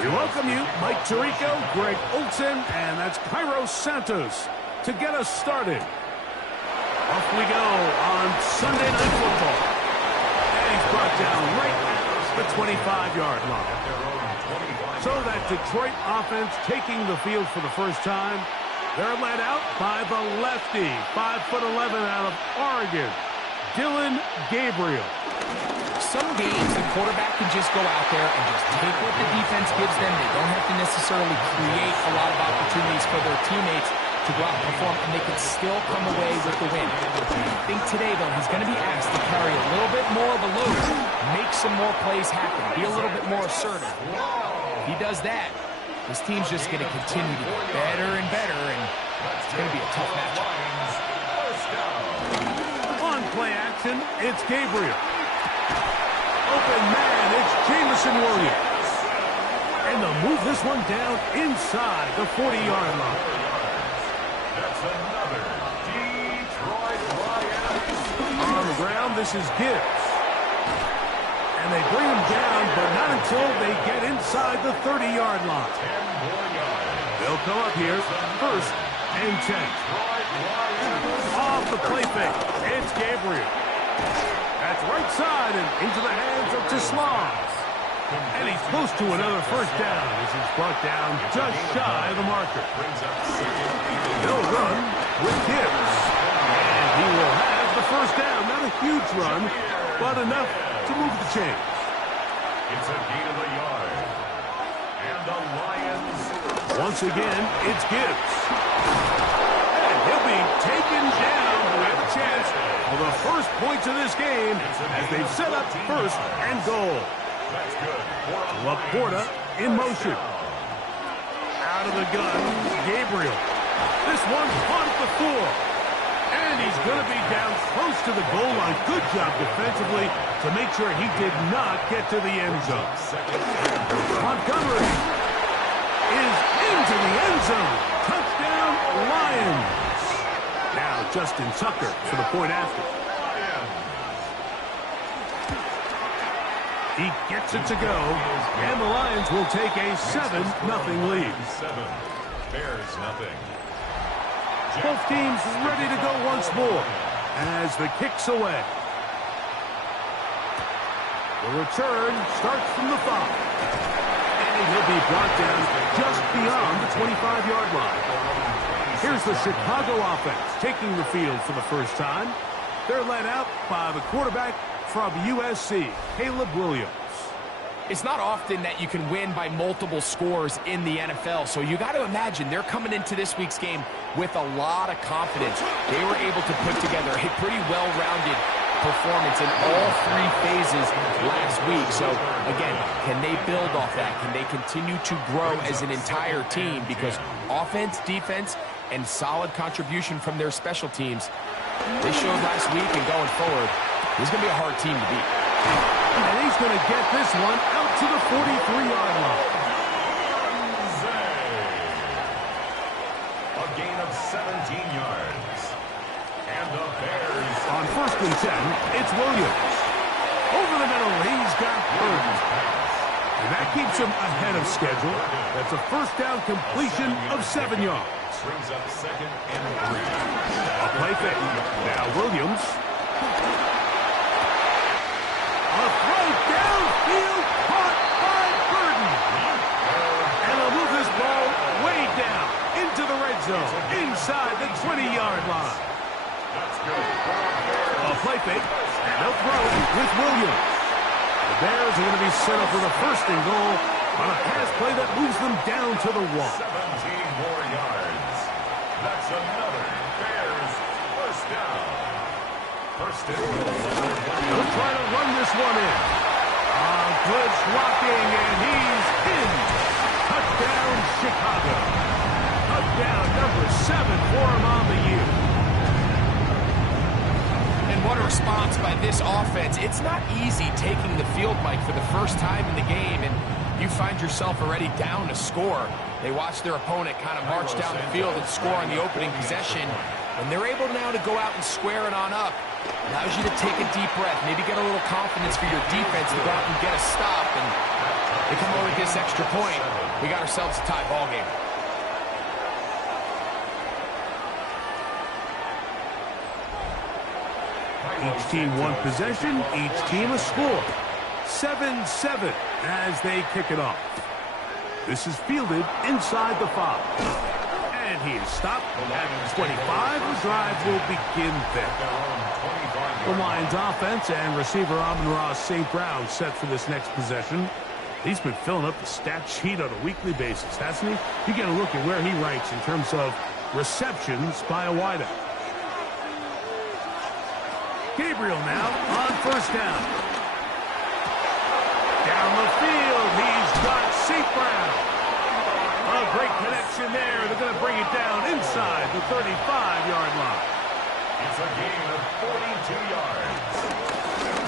We welcome you, Mike Tirico, Greg Olsen, and that's Cairo Santos to get us started. Off we go on Sunday Night Football. And he's brought down right at the 25-yard line. So that Detroit offense taking the field for the first time. They're led out by the lefty, 5'11" out of Oregon, Dillon Gabriel. Some games, the quarterback can just go out there and just take what the defense gives them. They don't have to necessarily create a lot of opportunities for their teammates to go out and perform, and they can still come away with the win. I think today, though, he's going to be asked to carry a little bit more of a load, make some more plays happen, be a little bit more assertive. If he does that, this team's just going to continue to get better and better, and it's going to be a tough matchup. On play action, it's Gabriel. Open man, it's Jameson Williams. And they'll move this one down inside the 40-yard line. That's another Detroit Lions. On the ground, this is Gibbs. And they bring him down, but not until they get inside the 30-yard line. They'll come up here, first and 10. Off the play fake, it's Gabriel. That's right side and into the hands of Tislam. And he's close to another first down as he's brought down just shy of the marker. They'll run with Gibbs. And he will have the first down. Not a huge run, but enough to move the chains. It's a gain of a yard. And the Lions. Once again, it's Gibbs. And he'll be taken down with a chance for the first points of this game as they've set up first and goal. That's good. Laporta in motion. Out of the gun, Gabriel. This one's on the floor. And he's going to be down close to the goal line. Good job defensively to make sure he did not get to the end zone. Montgomery is into the end zone. Touchdown, Lions. Now Justin Tucker for the point after. He gets it to go, and the Lions will take a 7-0 lead. 7 Bears nothing. Both teams ready to go once more as the kick's away. The return starts from the 5. And he'll be brought down just beyond the 25-yard line. Here's the Chicago offense taking the field for the first time. They're led out by the quarterback from USC, Caleb Williams. It's not often that you can win by multiple scores in the NFL, so you got to imagine they're coming into this week's game with a lot of confidence. They were able to put together a pretty well-rounded performance in all 3 phases last week. So, again, can they build off that? Can they continue to grow as an entire team? Because offense, defense, and solid contribution from their special teams, they showed last week and going forward, This is going to be a hard team to beat. And he's going to get this one out to the 43-yard line. A gain of 17 yards. And the Bears. On 1st and 10, it's Williams. Over the middle, he's got Burton. And that keeps him ahead of schedule. That's a first down completion of 7 yards. Brings up 2nd and 3. A play fake. Now Williams. A throw downfield caught by Burton. And he'll move this ball way down into the red zone, inside the 20-yard line. That's good. A play fake, and a throw with Williams. The Bears are going to be set up with a 1st and goal on a pass play that moves them down to the 1. 17 more yards. That's another Bears first down. 1st and goal. They'll try to run this one in. Good blocking, and he's in. Touchdown, Chicago. Touchdown number 7 for him on the year. And what a response by this offense. It's not easy taking the field, Mike, for the first time in the game, and you find yourself already down to score. They watch their opponent kind of march down the field and score on the opening possession, and they're able now to go out and square it on up. Allows you to take a deep breath, maybe get a little confidence for your defense to go out and get a stop, and they come over with this extra point. We got ourselves a tie ball game. Each team one possession, each team a score. 7-7 as they kick it off. This is fielded inside the 5. And he is stopped at 25. The drive will begin there. The Lions offense and receiver Amon-Ra St. Brown set for this next possession. He's been filling up the stat sheet on a weekly basis, hasn't he? You get a look at where he ranks in terms of receptions by a wideout. Gabriel now on 1st down. Down the field, he's got St. Brown. A great connection there. They're going to bring it down inside the 35-yard line. It's a gain of 42 yards.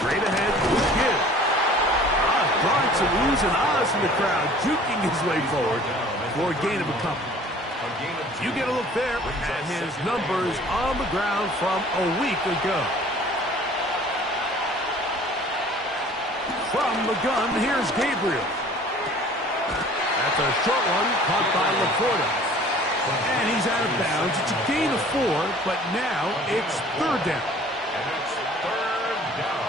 Straight ahead with Gibbs. Drawing some oohs and ahs from the crowd, juking his way forward for a gain of a couple. You get a look there at his numbers on the ground from a week ago. From the gun, here's Gabriel. That's a short one caught by LaPorta. And he's out of bounds. It's a gain of 4, but now it's 3rd down. And it's 3rd down.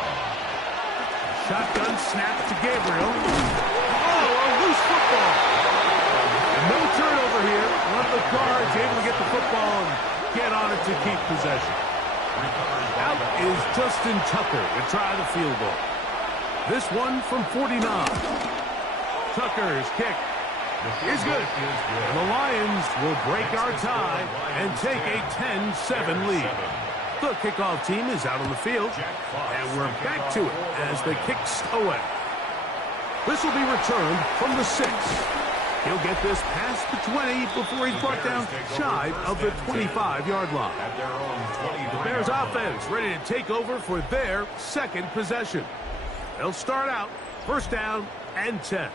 Shotgun snap to Gabriel. Oh, a loose football. And no turnover here. One of the guards able to get the football and get on it to keep possession. Out is Justin Tucker to try the field goal. This one from 49. Tucker's kick is good. And the Lions will break our tie and take a 10-7 lead. The kickoff team is out on the field, and we're back to it as the kick's away. This will be returned from the 6. He'll get this past the 20 before he's brought down shy of the 25-yard line. The Bears offense ready to take over for their 2nd possession. They'll start out 1st down and 10.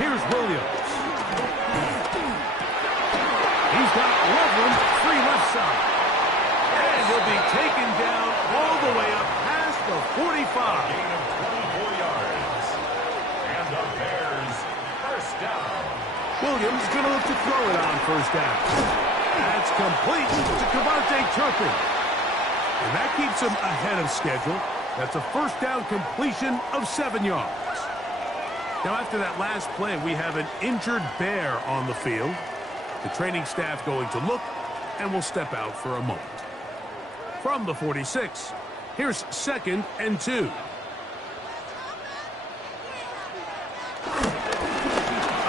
Here's Williams. He's got Loveland free left side. And he'll be taken down all the way up past the 45. Gain of 24 yards. And the Bears first down. Williams going to look to throw it on 1st down. That's complete to KaVontae Turpin. And that keeps him ahead of schedule. That's a 1st down completion of 7 yards. Now, after that last play, we have an injured Bear on the field. The training staff going to look, and will step out for a moment. From the 46, here's 2nd and 2. A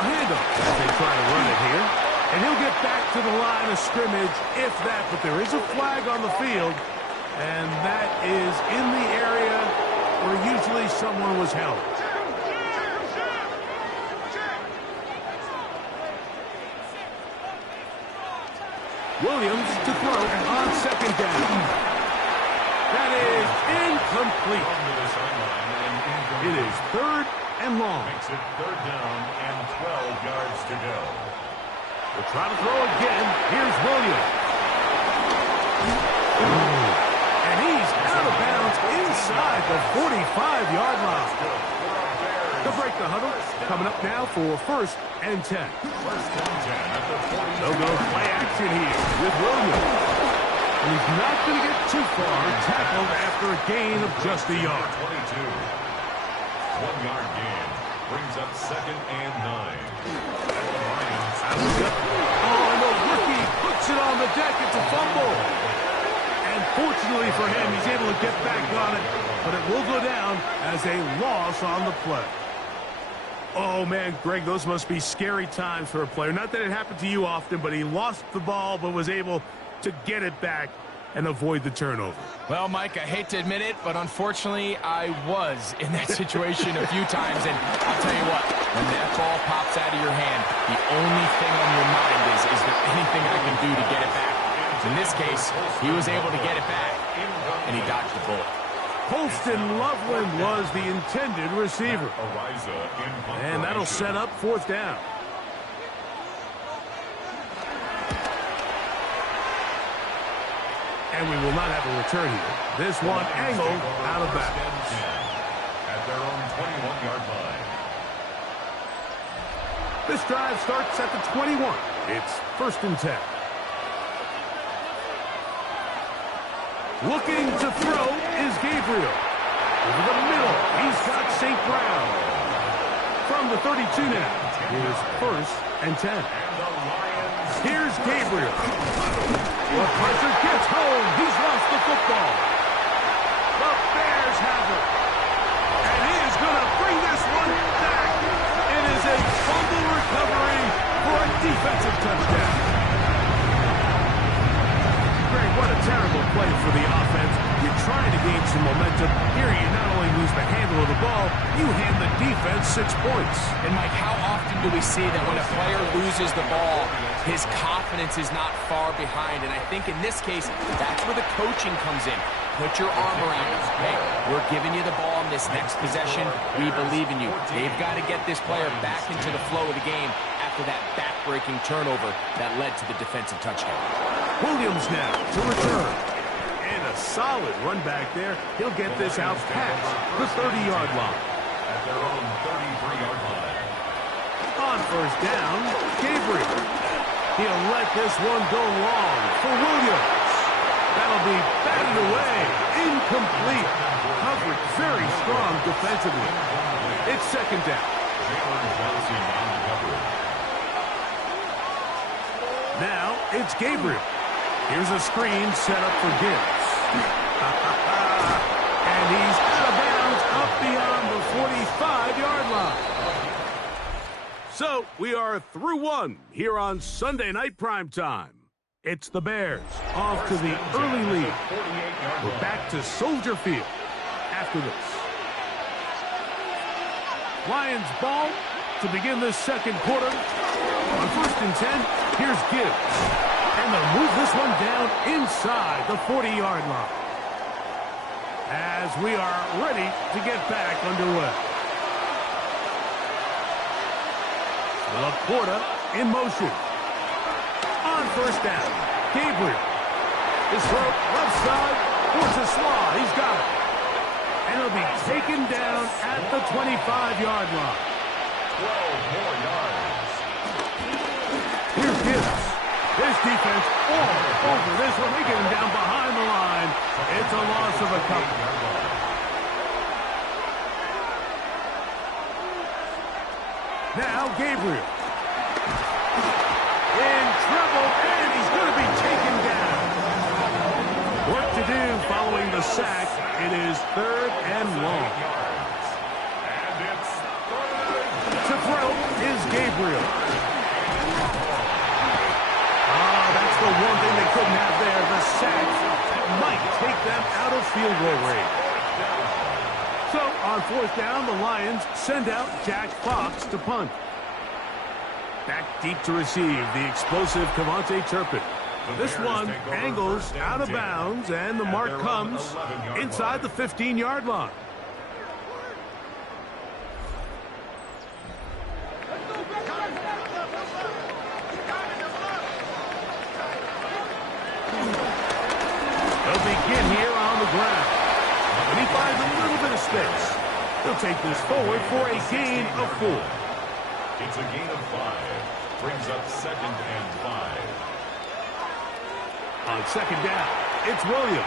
handoff as they try to run it here. And he'll get back to the line of scrimmage, if that. But there is a flag on the field, and that is in the area where usually someone was held. Williams to throw on second down. That is incomplete. It is third and long. Makes it third down and 12 yards to go. We'll try to throw again. Here's Williams. And he's out of bounds inside the 45-yard line. To break the huddle, coming up now for first and 10. First and 10 at the 40. They'll go play action here with Williams. And he's not going to get too far, tackled after a gain of just a yard. 22. 1 yard gain brings up second and 9. Oh, and the rookie puts it on the deck. It's a fumble. And fortunately for him, he's able to get back on it, but it will go down as a loss on the play. Oh, man, Greg, those must be scary times for a player. Not that it happened to you often, but he lost the ball but was able to get it back and avoid the turnover. Well, Mike, I hate to admit it, but unfortunately, I was in that situation a few times, and I'll tell you what, when that ball pops out of your hand, the only thing on your mind is there anything I can do to get it back? In this case, he was able to get it back, and he dodged the bullet. Holston Loveland was the intended receiver. And that'll set up fourth down. And we will not have a return here. This one angled out of bounds. At their own 21-yard line. This drive starts at the 21. It's first and 10. Looking to throw is Gabriel. Over the middle, he's got St. Brown. From the 32 now, here's first and 10. Here's Gabriel. The pressure gets home. He's lost the football. The Bears have it. And he is going to bring this one back. It is a fumble recovery for a defensive touchdown. Greg, what a terrible play for the offense. You're trying to gain some momentum. Here you not only lose the handle of the ball, you hand the defense 6 points. And, Mike, how often do we see that when a player loses the ball, his confidence is not far behind? And I think in this case, that's where the coaching comes in. Put your arm around him. Hey, we're giving you the ball in this next possession. We believe in you. They've got to get this player back into the flow of the game after that back-breaking turnover that led to the defensive touchdown. Williams now to return. And a solid run back there. He'll get this out past the 30-yard line. At their own 33-yard line. On first down, Gabriel. He'll let this one go long for Williams. That'll be batted away. Incomplete. Coverage very strong defensively. It's second down. Now it's Gabriel. Here's a screen set up for Gibbs. And he's out of bounds up beyond the 45-yard line. So we are through one here on Sunday Night Primetime. It's the Bears off to the early lead. We're back to Soldier Field after this. Lions ball to begin this second quarter. On first and 10, here's Gibbs. And they'll move this one down inside the 40-yard line. As we are ready to get back underway. Laporta in motion. On first down, Gabriel. His throw left side towards the slot. He's got it. And he'll be taken down at the 25-yard line. 12 more yards. Here's Gibbs. This defense all over this one. They get him down behind the line. It's a loss of a couple. Now Gabriel. In trouble, and he's going to be taken down. Work to do following the sack. It is third and long. To throw is Gabriel. That's the one thing they couldn't have there. The sack might take them out of field goal range. So, on fourth down, the Lions send out Jack Fox to punt. Back deep to receive the explosive Kevontae Turpin. This one angles out of bounds, and the mark comes inside the 15-yard line. They'll begin here on the ground. And he finds a little bit of space. He'll take this forward for a gain of 4. It's a gain of 5. Brings up 2nd and 5. On 2nd down, it's Williams.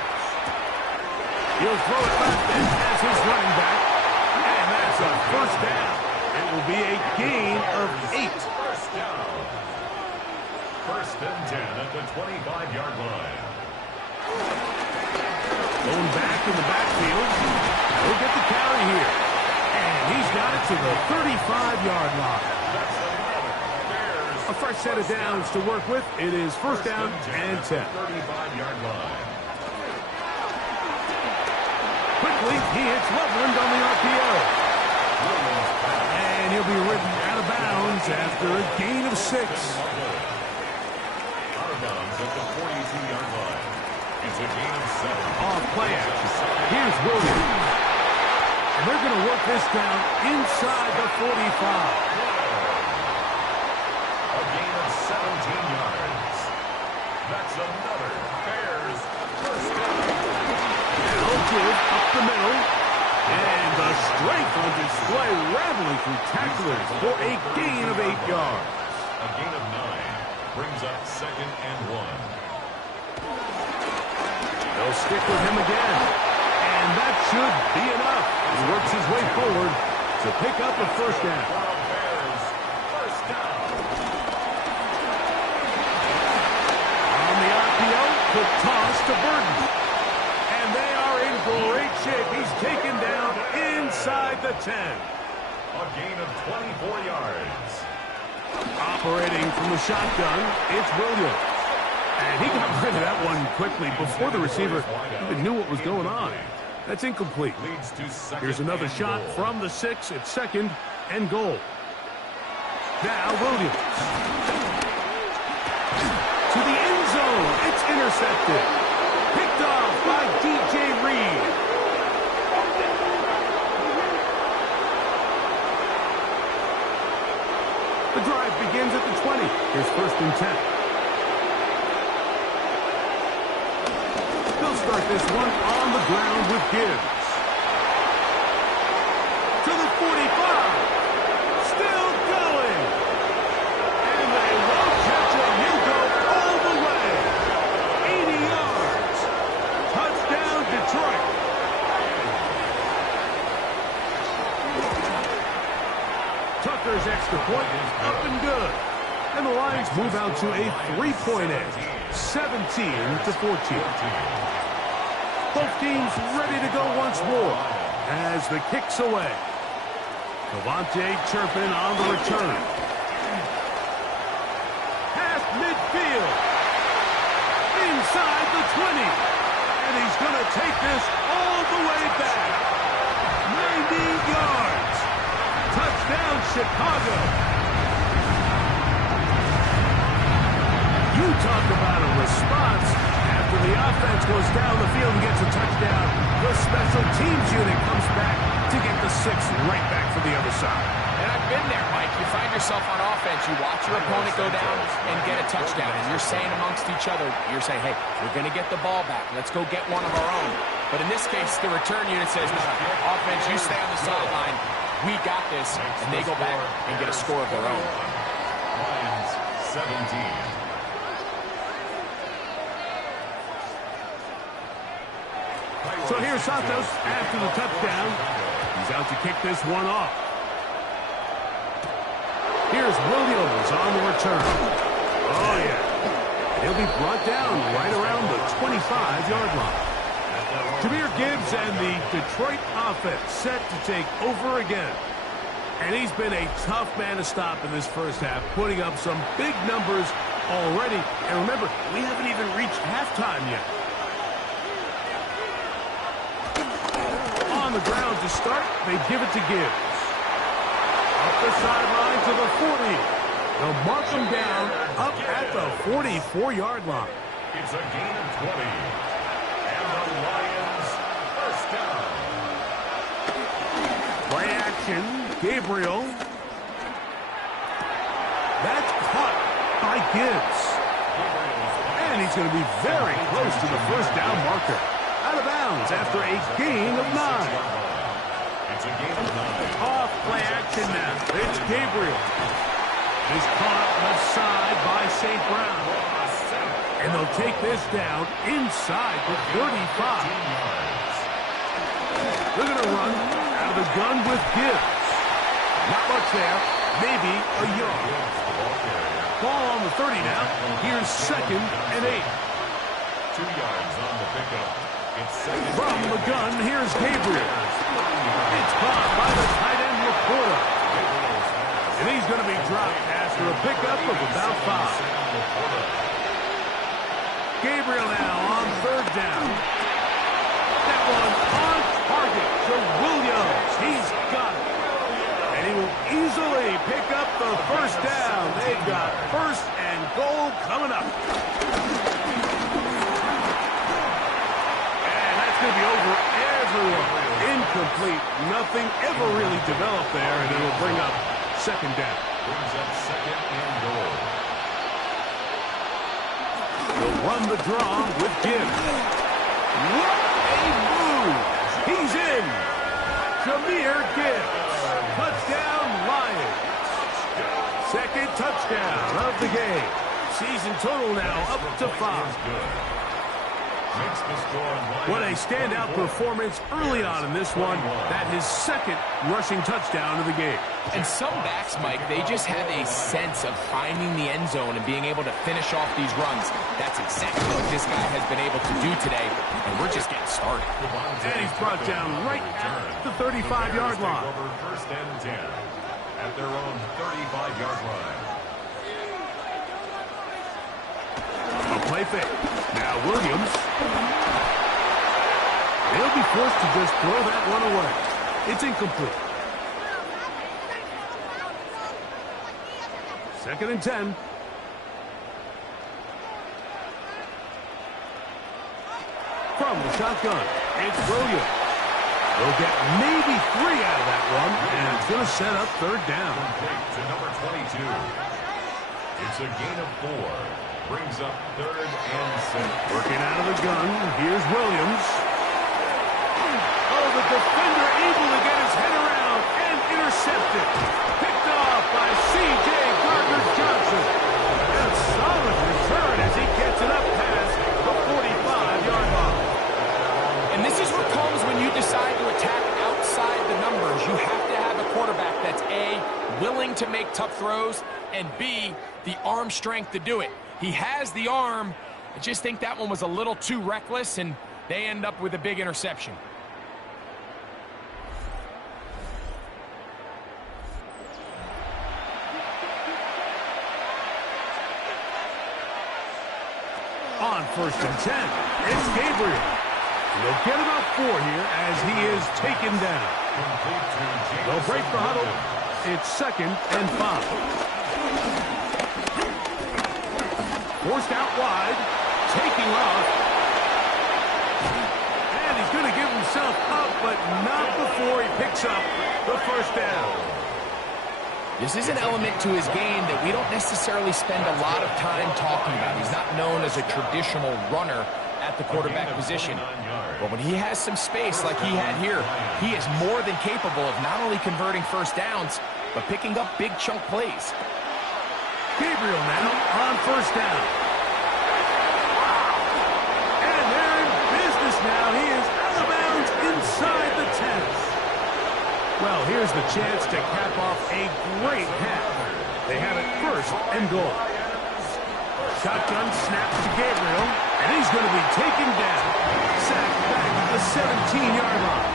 He'll throw it back then as his running back. And that's a first down. It will be a gain of 8. First down. 1st and 10 at the 25-yard line. Going back in the backfield. He'll get the carry here. And he's got it to the 35-yard line. A fresh set of downs to work with. It is 1st down and 10. 35-yard line. Quickly, he hits Loveland on the RPO. And he'll be ridden out of bounds after a gain of 6. Out of bounds at the 42-yard line. It's a gain of 7. Off play action. Here's Williams. And they're going to work this down inside the 45. A gain of 17 yards. That's another Bears first down. They'll give up the middle. And the strength on display, rattling through tacklers for a gain of 8 yards. A gain of 9 brings up 2nd and 1. They'll stick with him again. And that should be enough. He works his way forward to pick up a first down. Bears first down. On the RPO, the toss to Burton. And they are in great shape. He's taken down inside the 10. A gain of 24 yards. Operating from the shotgun, it's Williams. And he got rid of that one quickly before the receiver even knew what was going on. That's incomplete. Leads to 2nd. Here's another shot goal. from the 6. It's 2nd and goal. Now Williams. To the end zone. It's intercepted. Picked off by DJ Reed. The drive begins at the 20. Here's 1st and 10. They'll start this one on the ground with Gibbs. To the 45. Still going. And they won't catch him. He'll go all the way. 80 yards. Touchdown, Detroit. Tucker's extra point is up and good. And the Lions move out to a 3-point edge. 17-14. Both teams ready to go once more as the kick's away. Devontae Turpin on the return. Past midfield. Inside the 20. And he's going to take this all the way back. 90 yards. Touchdown, Chicago. You talk about a response. After the offense goes down the field and gets a touchdown, the special teams unit comes back to get the 6 right back for the other side. And I've been there, Mike. You find yourself on offense, you watch your opponent go down and get a touchdown, and you're saying amongst each other, you're saying, hey, we're going to get the ball back. Let's go get one of our own. But in this case, the return unit says, no, offense, you stay on the sideline. We got this, and they go back and get a score of their own. Lions 17. So here's Santos after the touchdown. He's out to kick this one off. Here's Williams on the return. Oh, yeah. He'll be brought down right around the 25-yard line. Jahmyr Gibbs and the Detroit offense set to take over again. And he's been a tough man to stop in this first half, putting up some big numbers already. And remember, we haven't even reached halftime yet. On the ground to start, they give it to Gibbs. Up the sideline to the 40. They'll mark him down up at the 44-yard line. It's a gain of 20. And the Lions first down. Play action. Gabriel. That's caught by Gibbs. And he's going to be very close to the first down marker. Out of bounds after a gain of 9. It's a gain of 9. Off play action now. It's Gabriel. He's caught left side by St. Brown. And they'll take this down inside the 35. They're going to run out of the gun with Gibbs. Not much there. Maybe a yard. Ball on the 30 now. Here's 2nd and 8. 2 yards on the pickup. It's 2nd. From the gun, here's Gabriel. It's caught by the tight end Laporta. And he's going to be dropped after a pickup of about 5. Gabriel now on 3rd down. That one on target to Williams. He's got it. And he will easily pick up the first down. They've got 1st and goal coming up. And that's going to be over everyone. Incomplete. Nothing ever really developed there, and it'll bring up 2nd down. Brings up 2nd and goal. They'll run the draw with Gibbs. What a move! He's in! Jahmyr Gibbs. Touchdown, Lions. 2nd touchdown of the game. Season total now up to 5. Makes the score. What a standout performance early on in this one. That his 2nd rushing touchdown of the game. And some backs, Mike, they just have a sense of finding the end zone and being able to finish off these runs. That's exactly what this guy has been able to do today, and we're just getting started. And he's brought down right at the 35-yard line. Over 1st and 10 at their own 35-yard line. A play fake. Now Williams. They'll be forced to just throw that one away. It's incomplete. 2nd and 10. From the shotgun, it's Williams. They'll get maybe 3 out of that one, and it's going to set up 3rd down. To number 22. It's a gain of 4. Brings up 3rd and 6. Working out of the gun, here's Williams. Oh, the defender able to get his head around and intercepted. Picked off by C.J. Gardner-Johnson. And a solid return as he gets it up past the 45-yard line. And this is what comes when you decide to attack outside the numbers. You have to have a quarterback that's A, willing to make tough throws, and B, the arm strength to do it. He has the arm. I just think that one was a little too reckless, and they end up with a big interception. On 1st and 10, it's Gabriel. They'll get about 4 here as he is taken down. They'll break the huddle. It's 2nd and 5. Forced out wide, taking off. And he's going to give himself up, but not before he picks up the first down. This is an element to his game that we don't necessarily spend a lot of time talking about. He's not known as a traditional runner at the quarterback position. But when he has some space like he had here, he is more than capable of not only converting first downs, but picking up big chunk plays. Gabriel now on 1st down. And they're in business now. He is out of bounds inside the 10. Well, here's the chance to cap off a great half. They have it 1st and goal. Shotgun snap to Gabriel, and he's going to be taken down. Sacked back at the 17-yard line.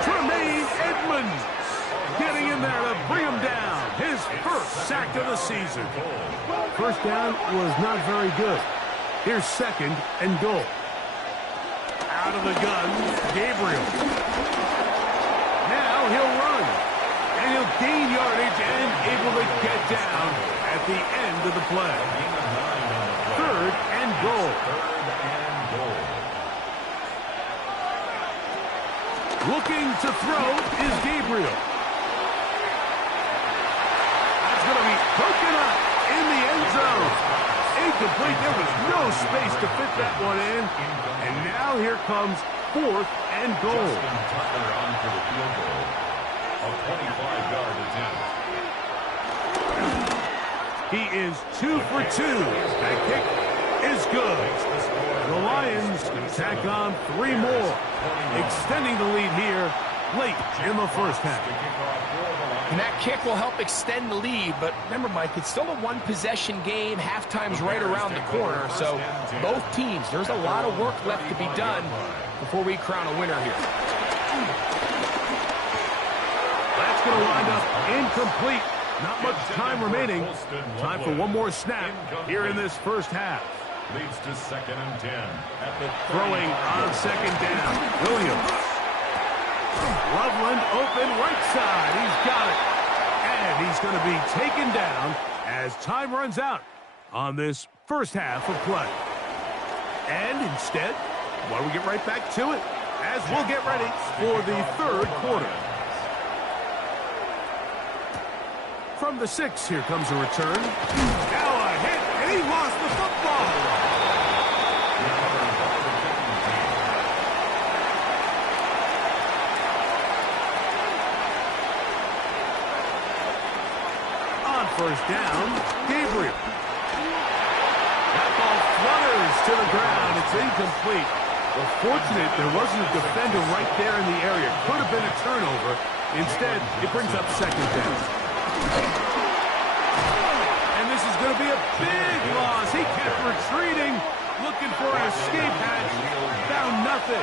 Tremaine Edmonds getting in there to bring him down. His 1st sack of the season. First down was not very good. Here's 2nd and goal. Out of the gun, Gabriel. Now he'll run. And he'll gain yardage and able to get down at the end of the play. 3rd and goal. Third and goal. Looking to throw is Gabriel. That's going to be broken up in the end zone. Incomplete. There was no space to fit that one in. And now here comes 4th and goal. Justin Tucker on for the field goal. A 25-yard attempt. He is 2 for 2. That kick is good. The Lions tack on 3 more, extending the lead here late in the first half. And that kick will help extend the lead, but remember, Mike, it's still a one-possession game. Halftime's right around the corner, so both teams, there's a lot of work left to be done before we crown a winner here. That's going to wind up incomplete. Not much time remaining. Time for one more snap here in this first half. Leads to 2nd and 10. At the Throwing on 2nd down. Williams. Loveland open right side. He's got it. And he's going to be taken down as time runs out on this first half of play. And instead, why don't we get right back to it as we'll get ready for the 3rd quarter. From the 6, here comes a return. Now a hit, and he lost the football. On 1st down, Gabriel. That ball flutters to the ground. It's incomplete. Well, fortunate there wasn't a defender right there in the area. Could have been a turnover. Instead, it brings up 2nd down. And this is going to be a big loss. He kept retreating, looking for an escape hatch. Found nothing.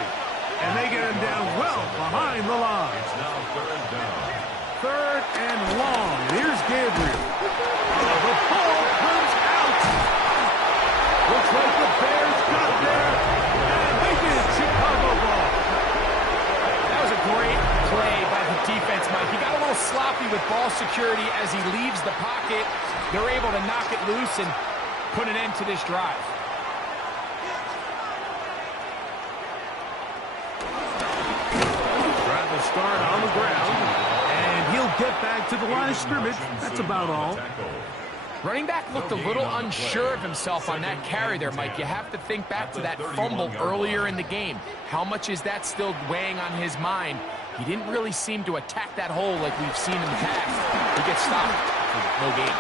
And they get him down well behind the line. It's now 3rd down. 3rd and long. Here's Gabriel. Oh, the ball comes out. Looks like the Bears got there. And they did. Chicago ball. That was a great play by the defense, Mike. He got a little sloppy with ball security as he leaves the pocket. They're able to knock it loose and put an end to this drive. Trying to start on the ground. And he'll get back to the line of scrimmage. That's about all. Running back looked a little unsure of himself on that carry there, Mike. You have to think back to that fumble earlier in the game. How much is that still weighing on his mind? He didn't really seem to attack that hole like we've seen in the past. He gets stopped for no gain.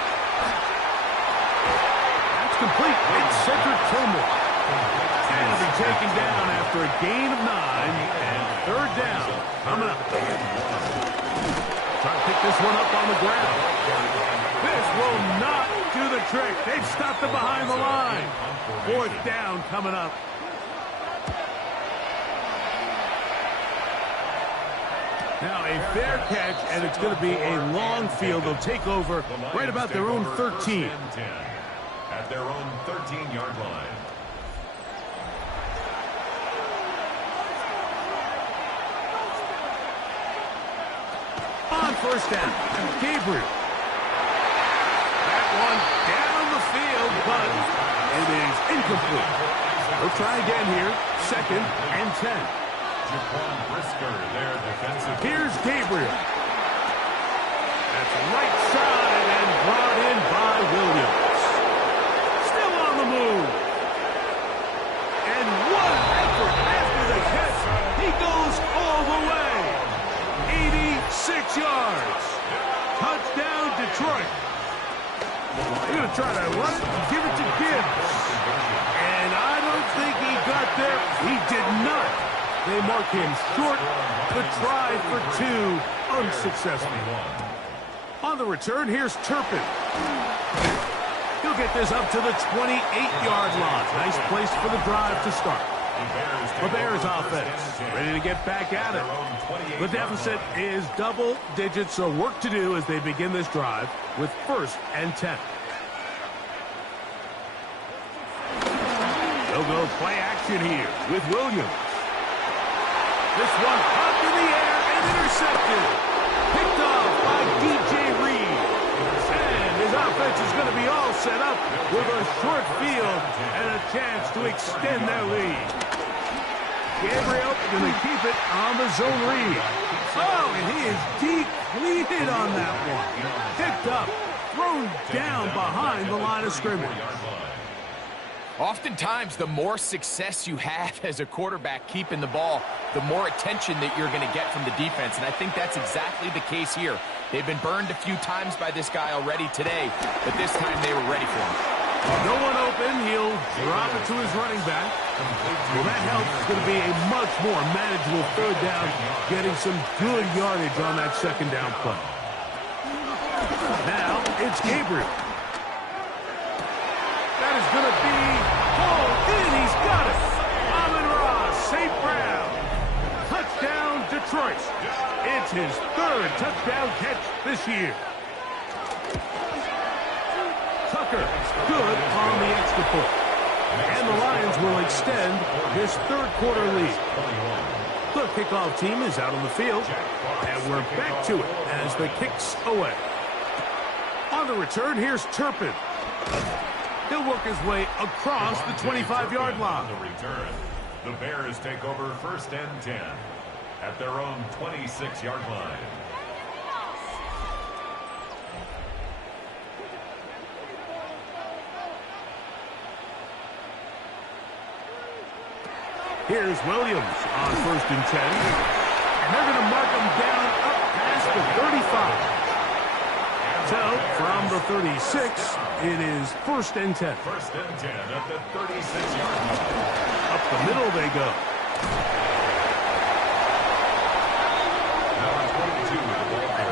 That's complete. It's Cedric Tillman. And he'll be taken down after a gain of 9. And 3rd down coming up. Trying to pick this one up on the ground. This will not do the trick. They've stopped him behind the line. 4th down coming up. Now a fair catch, and it's going to be a long field. They'll take over right about their own 13. At their own 13-yard line. On 1st down, Gabriel. That one down the field, but it is incomplete. We'll try again here. 2nd and 10. Jaquan Brisker, their defensive. Here's Gabriel. That's right side and brought in by Williams. Still on the move. And what an effort after the catch. He goes all the way. 86 yards. Touchdown, Detroit. You're going to try to run it and give it to Gibbs. And I don't think he got there. He did not. They mark him short. The try for 2 unsuccessful. On the return, here's Turpin. He'll get this up to the 28-yard line. Nice place for the drive to start. The Bears offense ready to get back at it. The deficit is double digits, so work to do as they begin this drive with 1st and 10. They'll go play action here with Williams. This one up in the air and intercepted. Picked off by DJ Reed. And his offense offense is going to be all set up with a short field and a chance to extend their lead. Gabriel going to keep it on the zone read. Oh, and he is depleted on that one. Picked up, thrown down behind the line of scrimmage. Oftentimes, the more success you have as a quarterback keeping the ball, the more attention that you're going to get from the defense, and I think that's exactly the case here. They've been burned a few times by this guy already today, but this time they were ready for him. No one open. He'll drop it to his running back. Well, that helps. It's going to be a much more manageable third down, getting some good yardage on that second down play. Now, it's Gabriel. That is going to be pulled in. He's got it. Amon-Ra St. Brown. Touchdown, Detroit. It's his third touchdown catch this year. Tucker, good on the extra point. And the Lions will extend this third quarter lead. The kickoff team is out on the field, and we're back to it as the kick's away. On the return, here's Turpin. He'll work his way across the 25-yard line. On the return, the Bears take over 1st and 10 at their own 26-yard line. Here's Williams on 1st and 10. And they're going to mark him down up past the 35. So, from the 36, it is 1st and 10. 1st and 10 at the 36-yard line. Up the middle they go.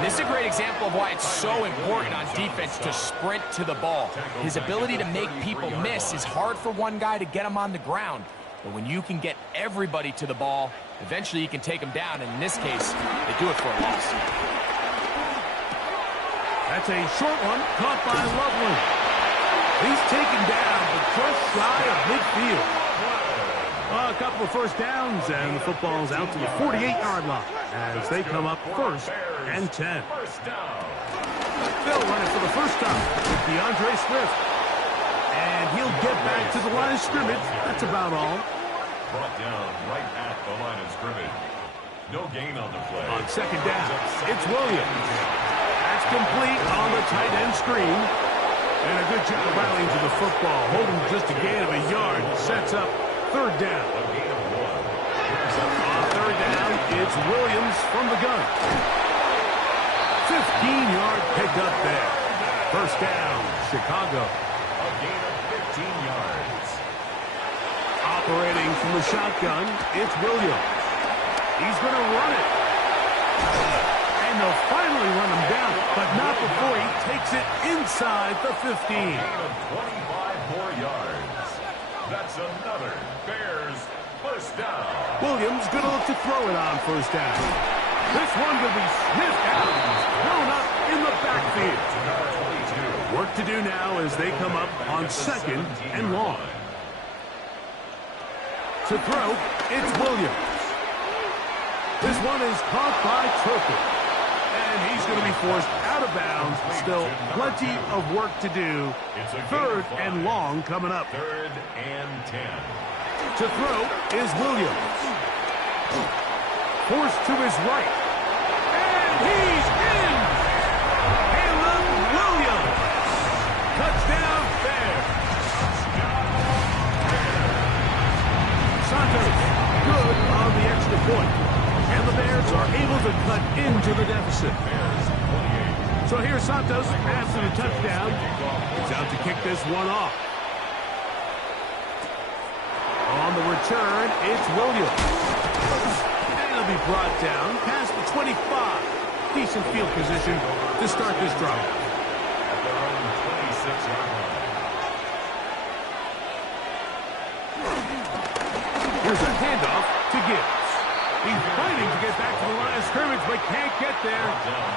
This is a great example of why it's so important on defense to sprint to the ball. His ability to make people miss is hard for one guy to get him on the ground. But when you can get everybody to the ball, eventually you can take them down. And in this case, they do it for a loss. That's a short one, caught by Loveland. He's taken down, but just shy of midfield. A couple of first downs, and the football's out to the 48-yard line as they come up 1st and 10. They'll run it for the first time with DeAndre Swift. And he'll get back to the line of scrimmage. That's about all. Brought down right at the line of scrimmage. No gain on the play. On second down, it's Williams. That's complete on the tight end screen. And a good job rallying to the football. Holding just a gain of a yard. Sets up 3rd down. A gain of 1. On 3rd down, it's Williams from the gun. 15-yard pickup there. 1st down, Chicago. A gain of 15 yards. Operating from the shotgun, it's Williams. He's going to run it. And they'll finally run him down, but not before he takes it inside the 15. A gain of 25 more yards. That's another Bears 1st down. Williams going to look to throw it on 1st down. This one will be sniffed out and thrown up in the backfield. Work to do now as they come up on 2nd and long. To throw, it's Williams. This one is caught by Turpin. And he's going to be forced out of bounds. Still plenty of work to do. 3rd and long coming up. 3rd and 10. To throw is Williams. Forced to his right. And he's in! Caleb Williams. Touchdown Bears. Santos, good on the extra point. And the Bears are able to cut into the deficit. So here's Santos after the touchdown. He's out to kick this one off. On the return, it's Williams. And he'll be brought down past the 25. Decent field position to start this drive. At their own 26-yard line. Here's a handoff to Gibbs. He's fighting to get back to the line of scrimmage, but can't get there.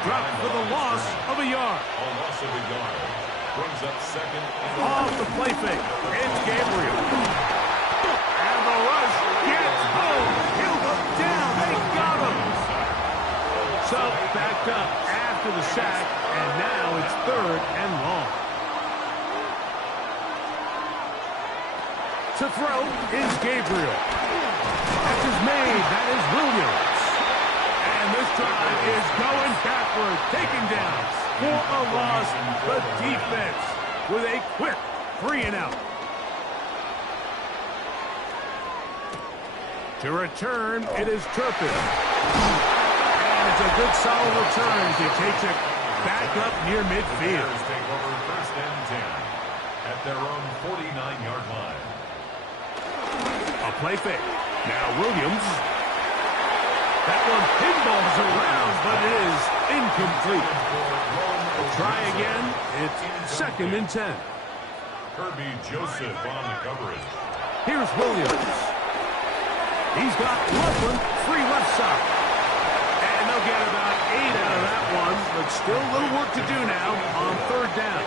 Dropped for the loss of a yard. A loss of a yard. Brings up 2nd and Off the play fake. It's Gabriel. And the rush gets home. He'll look down. They got him. So backed up after the sack, and now it's 3rd and long. To throw is Gabriel. Catch is made. That is Williams. And this drive is going backward. Taken down for a loss. The defense with a quick 3-and-out. To return, it is Turpin. And it's a good solid return as he takes it back up near midfield. Take over first and 10 at their own 49-yard line. A play fake. Now Williams. That one pinballs around, but it is incomplete. Try again. It's second and 10. Kirby Joseph on the coverage. Here's Williams. He's got Loveland free left side. And they'll get about 8 out of that one, but still a little work to do now on third down.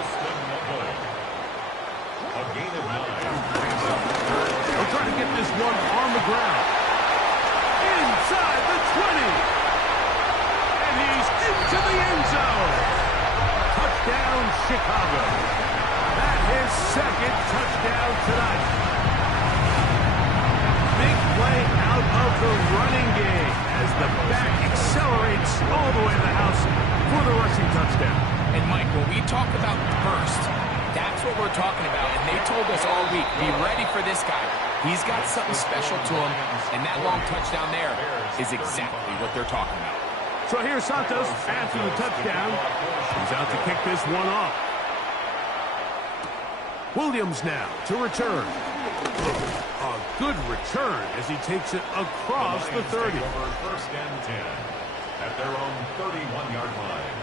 A gain of 9 brings up third. They'll try to get this one on the ground. Inside the 20. And he's into the end zone. Touchdown, Chicago. That his second touchdown tonight. Big play out of the running game as the back accelerates all the way to the house for the rushing touchdown. And Mike, when we talk about burst, that's what we're talking about. And they told us all week, be ready for this guy. He's got something special to him, and that long touchdown there is exactly what they're talking about. So here's Santos after the touchdown. He's out to kick this one off. Williams now to return. A good return as he takes it across the 30. Over first and 10 at their own 31-yard line.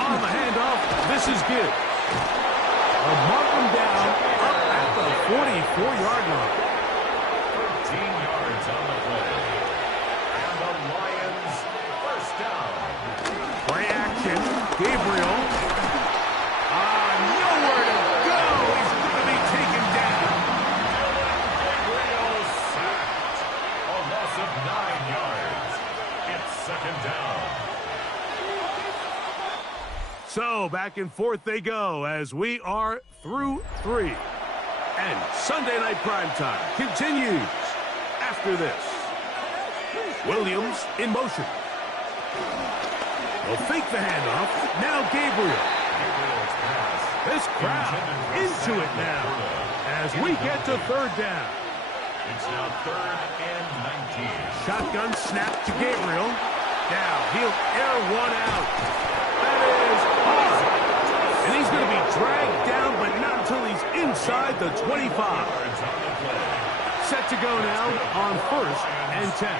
On the handoff, this is Gibbs. They'll mark him down up at the 44-yard line. 13 yards on the play. And the Lions first down. Play action. Gabriel. Nowhere to go. He's going to be taken down. Gabriel sacked. A loss of 9 yards. It's second down. So back and forth they go as we are through 3. And Sunday Night Primetime continues after this. Williams in motion. They'll fake the handoff. Now Gabriel. Gabriel's pass. This crowd into it now as we get to third down. It's now third and 19. Shotgun snap to Gabriel. Now he'll air one out. That is hard. And he's going to be dragged down, but not until he's inside the 25. Yards on the play. Set to go now on first and 10.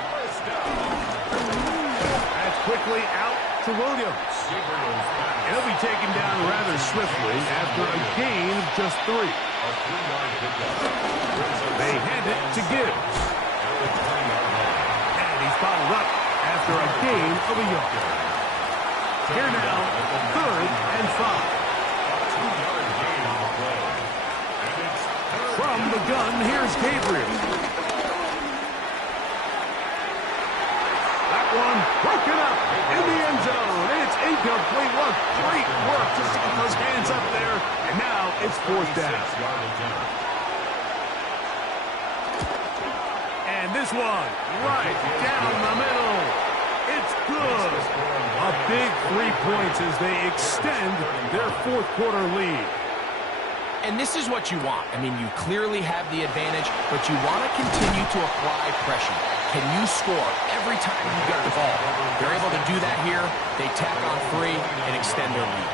That's quickly out to Williams. Gabriel's pass. He'll be taken down rather swiftly after a gain of just 3. A 3-yard pickup. They hand it to Gibbs. At the 20-yard line. And he's followed up after a gain of a yard. Here now, third and 5. 2-yard gain on the play. And it's third. From the gun, here's Gabriel. That one broken up in the end zone. It's incomplete. What great work just to get those hands up there. And now it's fourth down. 6-yard attempt. And this one right down the middle. It's good. A big 3 points as they extend their fourth quarter lead. And this is what you want. I mean, you clearly have the advantage, but you want to continue to apply pressure. Can you score every time you get the ball? They're able to do that here. They tack on 3 and extend their lead.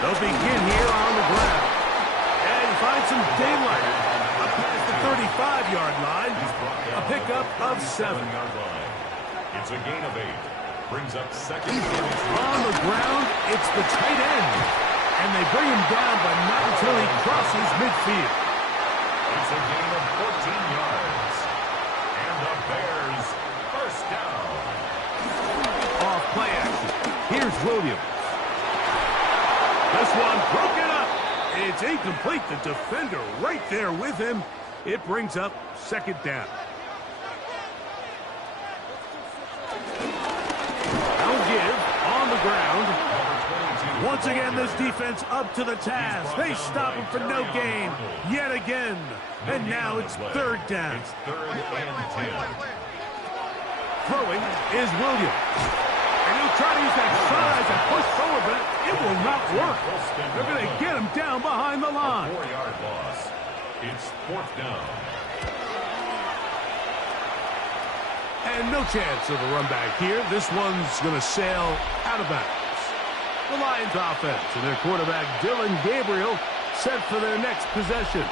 They'll begin here on the ground. And find some daylight up past the 35-yard line. A pickup of 7. 7-yard line. It's a gain of 8. Brings up second. On the ground, it's the tight end. And they bring him down, but not until he crosses midfield. It's a gain of 14 yards. And the Bears first down. Off play action. Here's Williams. This one broken up. It's incomplete. The defender right there with him. It brings up second down. I'll give on the ground. Once again, this defense up to the task. They stop him for no gain yet again. And now it's third down. It's 3rd and 10. Throwing is Williams. And he'll try to use that size and push forward, but it will not work. They're going to get him down behind the line. 4-yard loss. It's 4th down. And no chance of a run back here. This one's going to sail out of bounds. The Lions offense and their quarterback Dillon Gabriel set for their next possession.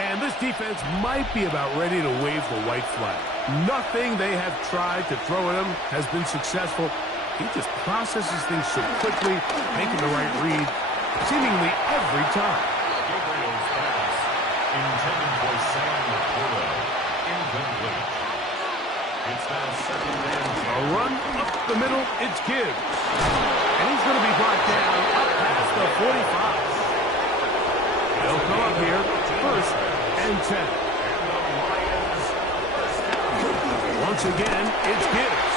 And this defense might be about ready to wave the white flag. Nothing they have tried to throw at him has been successful. He just processes things so quickly, making the right read seemingly every time. Gabriel's pass intended for Sam Laporta. Incomplete. It's now 2nd and 10. A run up the middle, it's Gibbs. And he's going to be brought down up past the 45. They'll come up here, 1st and 10. Once again, it's Gibbs.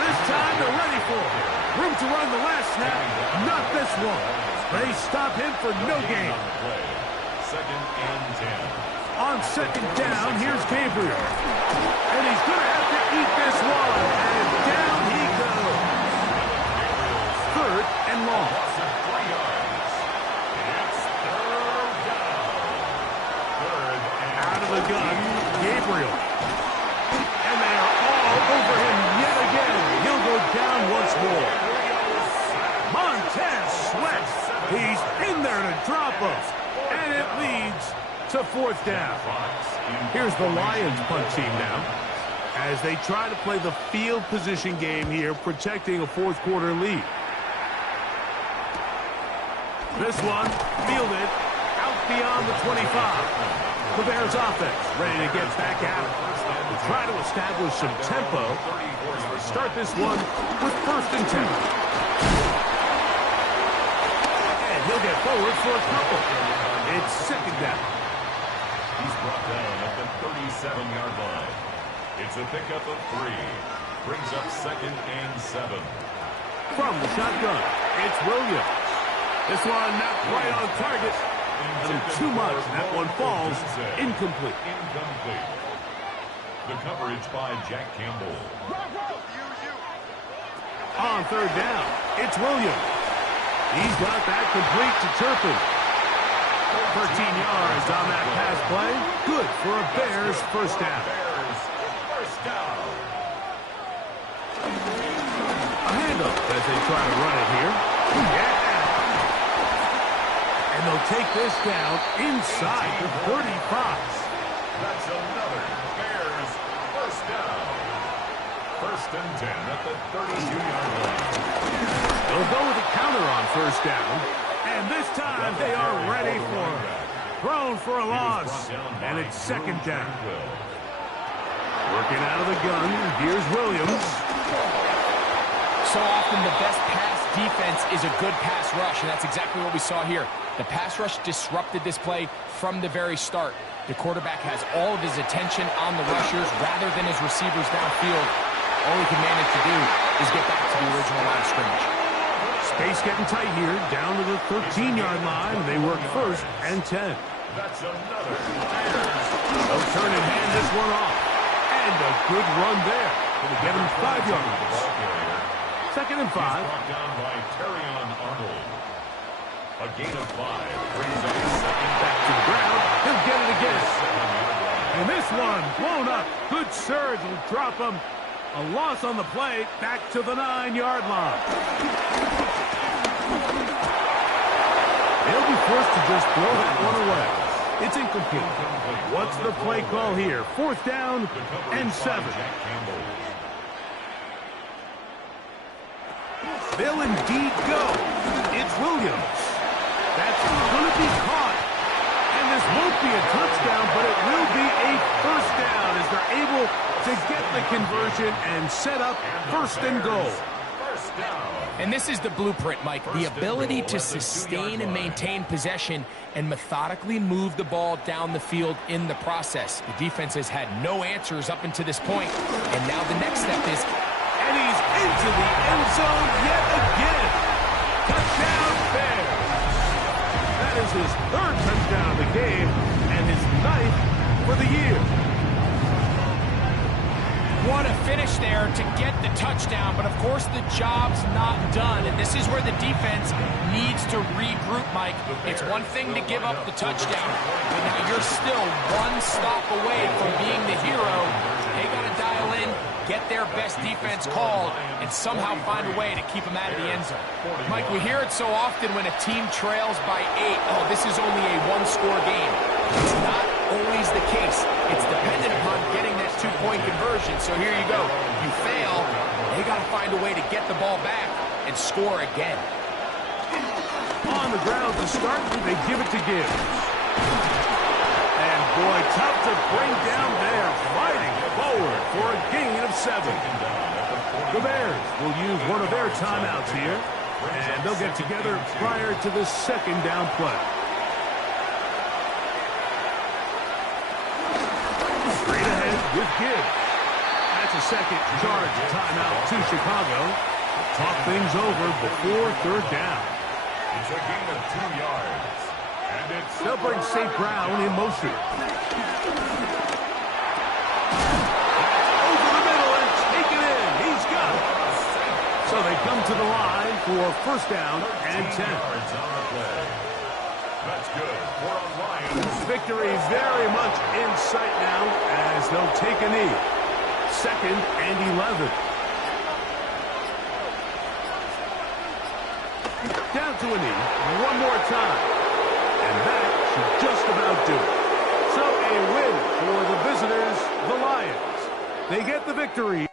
This time they're ready for it. Room to run the last snap, not this one. They stop him for no gain. 2nd and 10. On 2nd down, here's Gabriel. And he's going to have to eat this one. And down he goes. 3rd and long. Out of the gun, Gabriel. And they are all over him yet again. He'll go down once more. Montez Sweat. He's in there to drop him. And it leads to 4th down. Here's the Lions punt team now as they try to play the field position game here, protecting a 4th quarter lead. This one fielded out beyond the 25. The Bears offense ready to get back out. They try to establish some tempo. Start this one with 1st and 10. And he'll get forward for a couple. It's 2nd down. He's brought down at the 37-yard line. It's a pickup of 3. Brings up 2nd and 7. From the shotgun, it's Williams. This one not quite on target. A little too much, and that one falls incomplete. Incomplete. The coverage by Jack Campbell. On 3rd down, it's Williams. He's got that complete to Turpin. 13 yards on that pass play. Good for a Bears 1st down. A handoff as they try to run it here. Yeah. And they'll take this down inside the 35. That's another Bears 1st down. 1st and 10 at the 32-yard line. They'll go with a counter on 1st down. And this time they are ready for it. Thrown for a loss. And it's 2nd down. Working out of the gun. Here's Williams. So often the best pass defense is a good pass rush, and that's exactly what we saw here. The pass rush disrupted this play from the very start. The quarterback has all of his attention on the rushers rather than his receivers downfield. All he can manage to do is get back to the original line of scrimmage. Space getting tight here, down to the 13-yard line. They work 1st and 10. That's another Bears. They'll turn and hand this one off. And a good run there. Going to get him 5 yards. 2nd and 5. Brought down by Terrion Arnold. A gain of 5 brings up 2nd Back to the ground. He'll get it again. And this one blown up. Good surge will drop him. A loss on the play. Back to the 9-yard line. They'll be forced to just throw that one away. It's incomplete. What's the play call here? 4th down and 7. They'll indeed go. It's Williams. That's going to be caught. And this won't be a touchdown, but it will be a 1st down as they're able to get the conversion and set up 1st and goal. first down. And this is the blueprint, Mike. The ability to sustain and maintain possession and methodically move the ball down the field in the process. The defense has had no answers up until this point, and now the next step is... And he's into the end zone yet again. Touchdown Bears. That is his third touchdown of the game and his ninth for the year. What a finish there to get the touchdown, but of course the job's not done, and this is where the defense needs to regroup, Mike. It's one thing to give up the touchdown, but now you're still one stop away from being the hero. They got to dial in, get their best defense called, and somehow find a way to keep them out of the end zone. Mike, we hear it so often when a team trails by 8, oh, this is only a one-score game. It's not always the case. It's dependent upon getting that two-point conversion. So here you go. You fail, they got to find a way to get the ball back and score again. On the ground to start, they give it to Gibbs. And boy, tough to bring down there, fighting forward for a gain of 7. The Bears will use one of their timeouts here, and they'll get together prior to the second down play. Straight ahead with Gibbs. That's a second charge timeout to Chicago. Talk things over before third down. It's a gain of 2 yards. And it's They'll bring St. Brown in motion. Over the middle and take it in. He's got it. So they come to the line for first down and 10. yards on the play. That's good for a Lions. Victory very much in sight now as they'll take a knee. Second and 11. Down to a knee one more time. And that should just about do it. So a win for the visitors, the Lions. They get the victory.